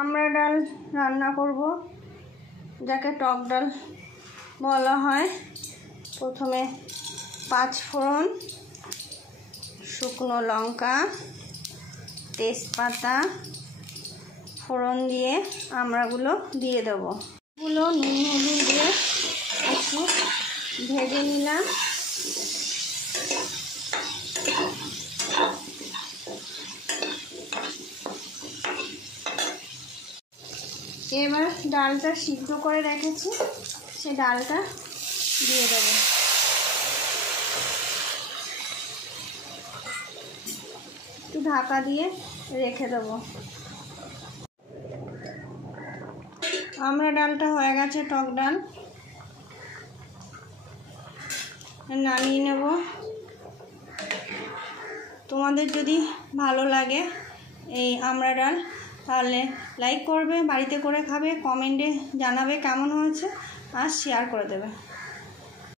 আমরা ডাল রান্না করব, যাকে টক ডাল বলা হয়। প্রথমে 5 ফোড়ন, শুকনো লঙ্কা, তেজপাতা ফোড়ন দিয়ে আমড়াগুলো দিয়ে দেবো। এগুলো নুন হলুদ দিয়ে একটু ভেজে নিলাম। এবার ডালটা সিদ্ধ করে রেখেছি, সে ডালটা দিয়ে দেবো। একটু ঢাকা দিয়ে রেখে দেবো। আমরা ডালটা হয়ে গেছে, টক ডাল নামিয়ে নেব। তোমাদের যদি ভালো লাগে এই আমড়া ডাল, তাহলে লাইক করবে, বাড়িতে করে খাবে, কমেন্টে জানাবে কেমন হয়েছে, আর শেয়ার করে দেবে।